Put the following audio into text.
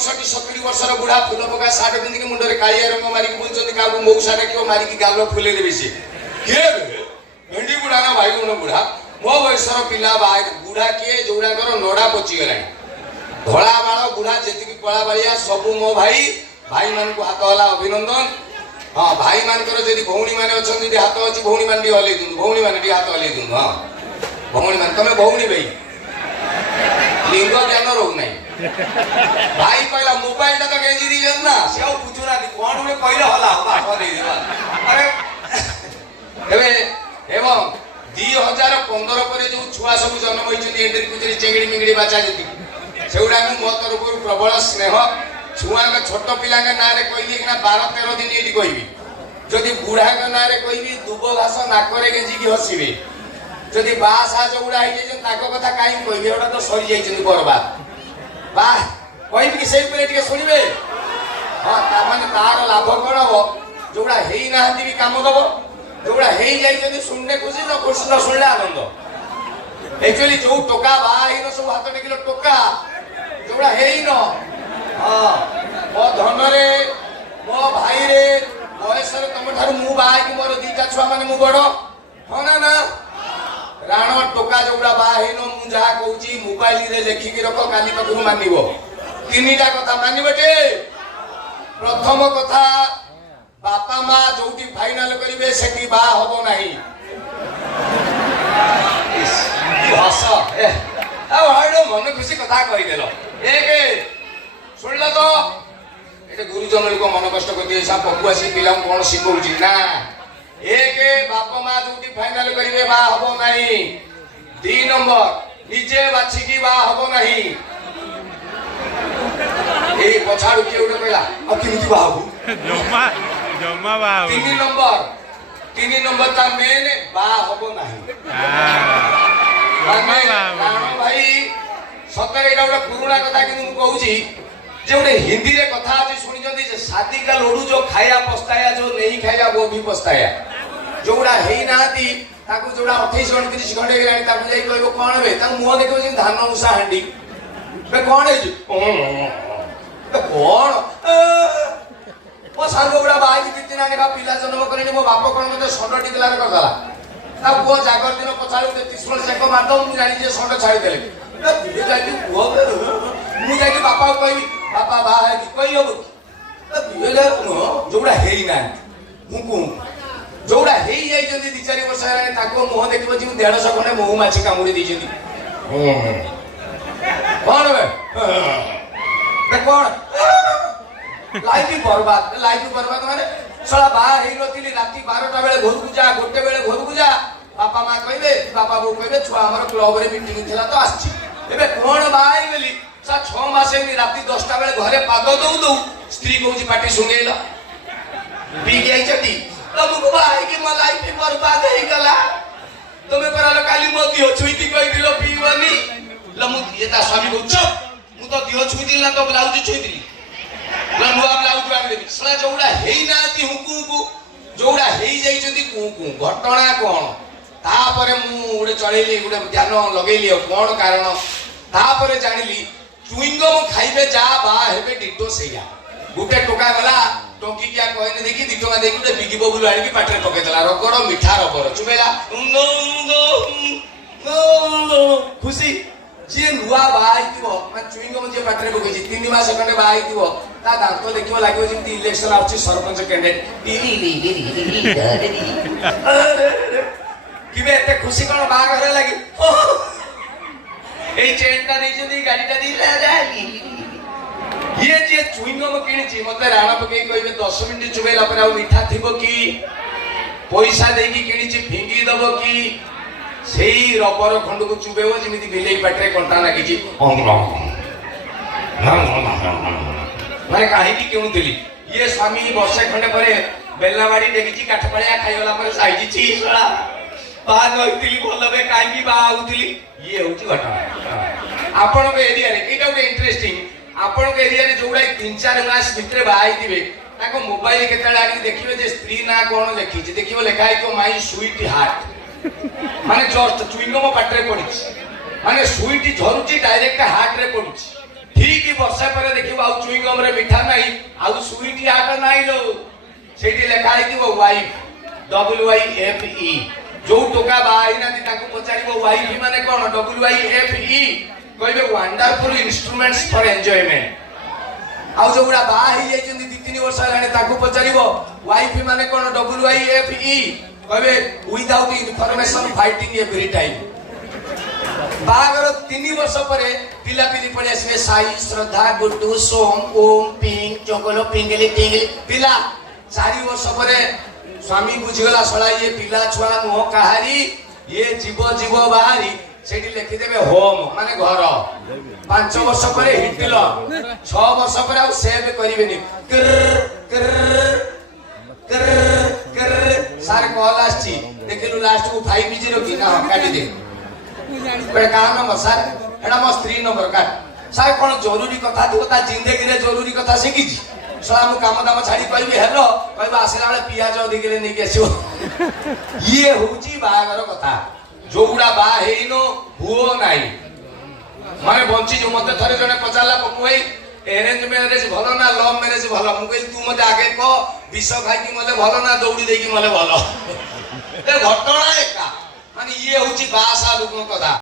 65-70 वर्षर बुढ़ा फुल पका सार्ट पिंधिक मुंडे कालिया रंग मारिक बुलुंट क्या मौसा डाक मारिक गाल फुले देवे सी किए भेंडी बुढ़ा ना भाई बुढ़ा मो बयसर पिला बुढ़ा किए जोड़ा नड़ा पचिगला धला बाल बुढ़ा जी कला बाड़िया सबू मो भाई भाई मान को हाथ हला अभिनंदन। हाँ भाई मानकर जदि भौणी मैंने अच्छा हाथ अच्छी भौणी मान हल्ई दिखाँ भौणी मैंने हाथ हल्ई दिखाँ। हाँ भौणी मान तुम भौणी भाई लिंग ज्ञान रोना भाई कहला मोबाइल टा तो गेंजी दी ना से बुझुना कौन गोटे कहले हला अरे एवं 2015 पर जो छुआ सब जन्म होती एंट्री कुचरी चेंगड़ी मिंगड़ी बाचा जी से मो तरफ प्रबल स्नेह छुआ छोट पिला ना कहली 12-13 दिन ये कहबी जदि बुढ़ा ना कहबी दुब घास नाकरे गेंजिकी हसबे जदि बासा जोड़ा कथा कहीं कहबी एटा तो सरी जाइए बर्बाद बा कहबी कि से शुणे। हाँ तार लाभ कौन हम जोड़ा है भी कम दब जोड़ा है शुणने खुशी न खुशी न शुणले आनंद एक्चुअली जो टोका बाहर सब हाथ टेकिल टोका जोड़ा है हाँ मो धन रे मो भाई रे बयस तुम ठार मु बाहर मोर 2टा छुआ माने मु बड़ हाँ ना राण टोका जोड़ा बाहर मु जहाँ कहूँ मोबाइल रे लेखिकी रख काली पाखु मानव 3टा कथा मानबे। प्रथम कथा बापा माँ जो फाइनाल करेंगे से बा हम ना हस मन खुशी कथा कहीदेल एक शुणल तो ये गुरुजन लोक मन कष्ट कर दिए पकुआसी पिला कौन शिखौची ना एक बाप माँ जो फाइनाल करेंगे बा हम ना 2 नंबर निजे बाछिकी बा हम ना ये पछाड़ू किए गोटे कहला केमी बाबू 3 नंबर ता मेन बा हम ना भाई सतरे गोटे पुराणा कथा कि कहूँ गोटे हिंदी रे कथा अच्छी शुणी शादी का लड़ू जो खाया पछताया जो नहीं खाया वो भी पछताया जोड़ा है ना जोड़ा 28-29 घंटे कह कौन हे मुह देख धान उषा हाँ कौन कौन मो सांग गुड़ा बाहर 2-3 आने पिला जन्म कर मो बाप कौन मत षंड डिक्लेयर करदेला पुह जागर दिन पछाड़ त्रिशूल सेक मारद मुझे जानी षंड छाड़ीदे मुझे बापा कहबी बापा बाहर कही हम जोड़ा है ना जोड़ा है 2-4 वर्ष है मुह देख 150 खंडे महुमाछी कामुड़ी दी कौन कौन लाइफ बर्बाद माने सला बाहर ही राति 12टा बेले घर को जा 1 बेले घर को जा बापा माँ कहे बापा बो कहे छुआ आम क्लब रे मीटिंग थी तो आसी कौन बाहर गली 6 मास राति 10टा बेले घरे पाद दौ दौ स्त्री कौच पाटी शुणेल पी गई तुमको बाहर मो लाइफ बर्बाद हो गला तुम्हें पर काली मो दिह छुईती कही पीबनी मुझे स्वामी को चुप मु तो दिह छुईती ना तो ब्लाउज छुईती नुआ ब्लाउज आनिदेवी सला जोड़ा है ना हुकू जोड़ा है घटना कौन तापर मुझे चलैली गोटे ध्यान लगेली कौन कारण तापर जानिली चुईंगम खाइबे जा बा हेबे डिटो सेया गोटे टोका गला टोकी क्या कहने देखी 2 टका देकी गोटे बिगी बबुल आनिकी पाटरे पकेदेला रगड़ मिठा रबर चुबेला खुशी जी नुआ बाहर चुईंगम जी पाटरे पकई 3 मास खंडे बाहर ता दांत देखियो लागियो जेमती इलेक्शन आउची सरपंच कैंडिडेट किबे एते खुशी कोन बागर लागि ए चेनटा देजदी गाडीटा दिला ये जे चुईंगम किनिची मते राणा पकई कहबे 10 मिनिट चुबेला पर आ मिठा थिबो की पैसा देकी किनिची फिंगी दबो की सेई रबर खंड को चुबेबो जेमिति बिलेई पाटरे कंटा लागिची माने कहीं किणुली ये स्वामी वर्षे खंडे पर बेलनाबाड़ी देखी काठपाड़िया खाईगला पर साइजी बाहा नई भल बे कहीं बाहुली ये हूँ घटना आपण एरिया गोटे इंटरेस्टिंग आपण एरिया जोड़ा 3-4 मास भितर बाहर मोबाइल के देखिए स्त्री ना कौन लिखी देखिए लिखाई तो माई स्वीट हार्ट माने जस्ट चुईंगम पाटरे पड़ी माने स्वीट झरुची डायरेक्ट हार्ट रे पड़ी ठीक वर्षे पर देखिबो आउ चुईंगम रे मिठा नाही आउ स्वीट आट नाही लो सेठी लेखा आइतिबो वाइफ WIFE जो टोका बाई ना ताको पचारिबो वाइफ माने कोन WIFE कहबे वंडरफुल इंस्ट्रूमेंट्स फॉर एन्जॉयमेंट आउ जो गुडा बा ही जाइछन 2-3 वर्ष लाने ताको पचारिबो वाइफ माने कोन WIFE कहबे without information fighting every time बागर 3 वर्ष पर पिला पिली पड़े आसवे साई श्रद्धा गुड्डू सोम ओम पिंक चोकलो पिंगली टिंगली पिला 4 वर्ष पर स्वामी बुझीगला सळा ये पिला छुआ नुह कहारी ये जीव जीव बाहरी सेठी लिखि देबे होम माने घर 5 वर्ष पर हिटल 6 वर्ष पर आ सेव करिवेनी कर कर कर कर सार कॉल आछि देखिलु लास्ट को 5G रो की ना काटी दे बे का नंबर सर एडा मो स्त्री नंबर काट सर कोन जरूरी कथा थी ता जिंदगी रे जरूरी कथा सिखी छी सर हम काम दाम छाड़ी कहबी हेलो कहबा आसिला वाले पियाज अधिक रे नहीं केसो ये होची बागर कथा जोगुडा बा हेइनो हुओ नाही माने बंची जो मते थरे जने पचाला पपु भाई अरेंज मैरिज भलो ना लव मैरिज भलो मु कहि तू मते आगे को विष खाइ कि मले भलो ना दौड़ी देकी मले भलो ए घटना एका माने ये होची बासा लोक कथा।